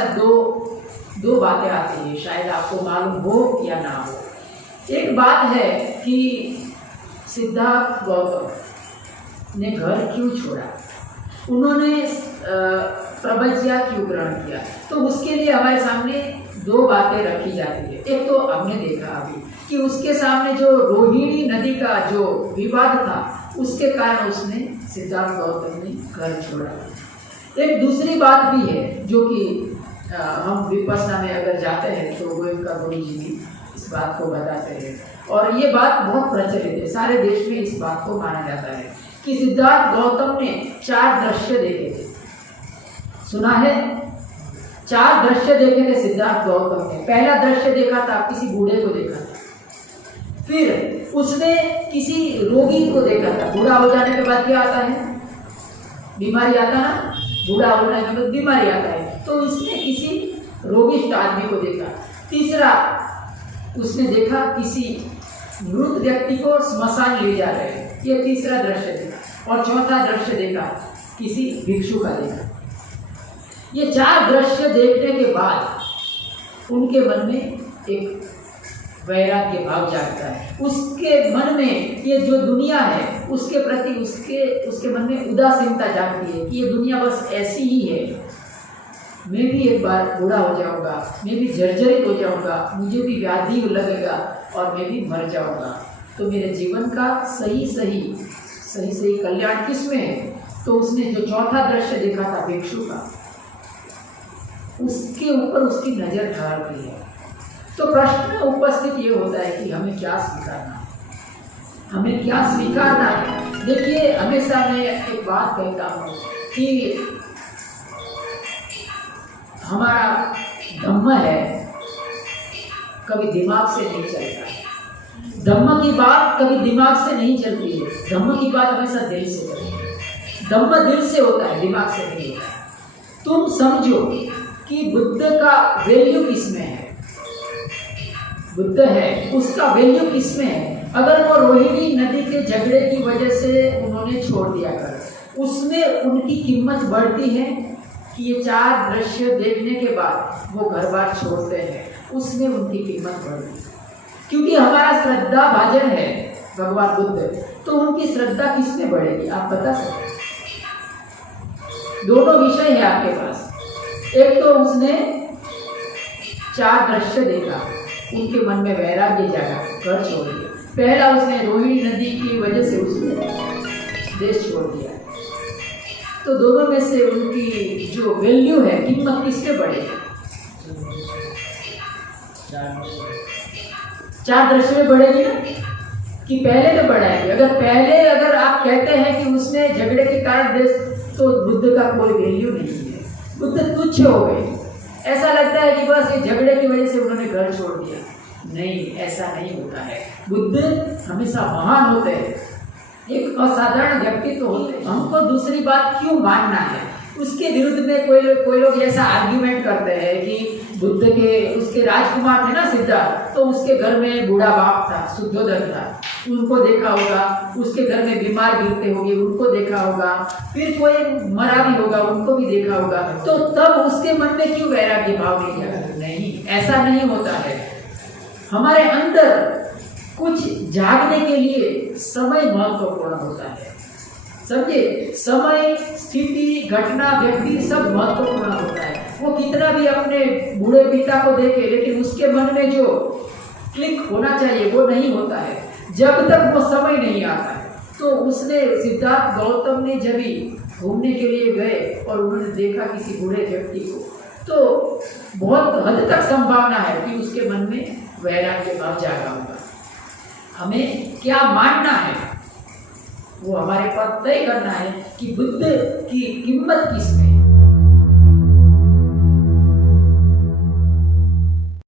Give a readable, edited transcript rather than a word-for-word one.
हमेशा दो बातें आती हैं, शायद आपको मालूम हो या ना हो। एक बात है कि सिद्धार्थ गौतम ने घर क्यों छोड़ा, उन्होंने प्रवज्ञा क्यों ग्रहण किया, तो उसके लिए हमारे सामने दो बातें रखी जाती है। एक तो हमने देखा अभी कि उसके सामने जो रोहिणी नदी का जो विवाद था, उसके कारण उसने सिद्धार्थ गौतम ने घर छोड़ा। एक दूसरी बात भी है जो कि हम विपश्यना में अगर जाते हैं तो गोयंका गुरु जी भी इस बात को बताते हैं, और ये बात बहुत प्रचलित है, सारे देश में इस बात को माना जाता है कि सिद्धार्थ गौतम ने 4 दृश्य देखे थे। सुना है? 4 दृश्य देखे थे सिद्धार्थ गौतम ने। पहला दृश्य देखा था, किसी बूढ़े को देखा था, फिर उसने किसी रोगी को देखा था। बूढ़ा हो जाने के बाद क्या आता है? बीमारी आता है ना, बूढ़ा होने के बाद बीमारी आता है, तो उसने किसी रोगिष्ठ आदमी को देखा। तीसरा उसने देखा किसी मृत व्यक्ति को स्मशान ले जा रहे हैं, ये तीसरा दृश्य देखा। और चौथा दृश्य देखा किसी भिक्षु का देखा। ये 4 दृश्य देखने के बाद उनके मन में एक वैराग्य भाव जागता है। उसके मन में ये जो दुनिया है उसके प्रति उसके मन में उदासीनता जागती है कि ये दुनिया बस ऐसी ही है, मैं भी एक बार बूढ़ा हो जाऊंगा, मैं भी जर्जरित हो जाऊंगा, मुझे भी व्याधि लगेगा और मैं भी मर जाऊंगा, तो मेरे जीवन का सही कल्याण किस में है? तो उसने जो चौथा दृश्य देखा था भिक्षु का, उसके ऊपर उसकी नजर ठहरती है। तो प्रश्न उपस्थित ये होता है कि हमें क्या स्वीकारना है। देखिए, हमेशा मैं एक बात कहता हूँ कि हमारा धम्म है कभी दिमाग से नहीं चलता है। धम्म की बात कभी दिमाग से नहीं चलती है, धम्म की बात हमेशा दिल से चलती है। धम्म दिल से होता है, दिमाग से नहीं होता है। तुम समझो कि बुद्ध का वैल्यू किसमें है? बुद्ध है, उसका वैल्यू किसमें है? अगर वो रोहिणी नदी के झगड़े की वजह से उन्होंने छोड़ दिया कर, उसमें उनकी कीमत बढ़ती है कि ये 4 दृश्य देखने के बाद वो घर बार छोड़ते हैं, उसमें उनकी कीमत बढ़ती है। क्योंकि हमारा श्रद्धा भाजन है भगवान बुद्ध, तो उनकी श्रद्धा किसमें बढ़ेगी? आप बता सकते? दोनों विषय है आपके पास। एक तो उसने 4 दृश्य देखा, उनके मन में वैराग्य जागा, घर छोड़ दिया। पहला, उसने रोहिणी नदी की वजह से उसने देश छोड़ दिया। तो दोनों में से उनकी जो वैल्यू है, कीमत किसके बढ़ेगी? 4 दृश्य में बढ़ेगी ना, कि पहले में बढ़ाएगी? अगर आप कहते हैं कि उसने झगड़े के कारण देश, तो बुद्ध का कोई वैल्यू नहीं है, बुद्ध तुच्छ हो गए। ऐसा लगता है कि बस ये झगड़े की वजह से उन्होंने घर छोड़ दिया। नहीं, ऐसा नहीं होता है। बुद्ध हमेशा महान होते हैं, एक असाधारण व्यक्तित्व होते हैं। हमको दूसरी बात क्यों मानना है? उसके विरुद्ध में कोई लोग ऐसा आर्ग्यूमेंट करते हैं कि बुद्ध उसके राजकुमार थे ना सिद्धार्थ, तो उसके घर में बूढ़ा बाप था, शुद्धोदन था, उनको देखा होगा। उसके घर में बीमार गिरते होंगे, उनको देखा होगा। फिर कोई मरा भी होगा, उनको भी देखा होगा। तो तब उसके मन में क्यों वैराग्य भाव नहीं जागा? नहीं, ऐसा नहीं होता है। हमारे अंदर कुछ जागने के लिए समय महत्वपूर्ण होता है। समझे? समय, स्थिति, घटना, व्यक्ति सब महत्वपूर्ण होता है। वो कितना भी अपने बूढ़े पिता को देखे, लेकिन उसके मन में जो क्लिक होना चाहिए वो नहीं होता है जब तक वो समय नहीं आता है। तो उसने सिद्धार्थ गौतम ने जब भी घूमने के लिए गए और उन्होंने देखा किसी बूढ़े व्यक्ति को, तो बहुत हद तक संभावना है कि उसके मन में वैराग्य भाव जागा होगा। हमें क्या मानना है वो हमारे पास तय करना है कि बुद्ध की कीमत किसमें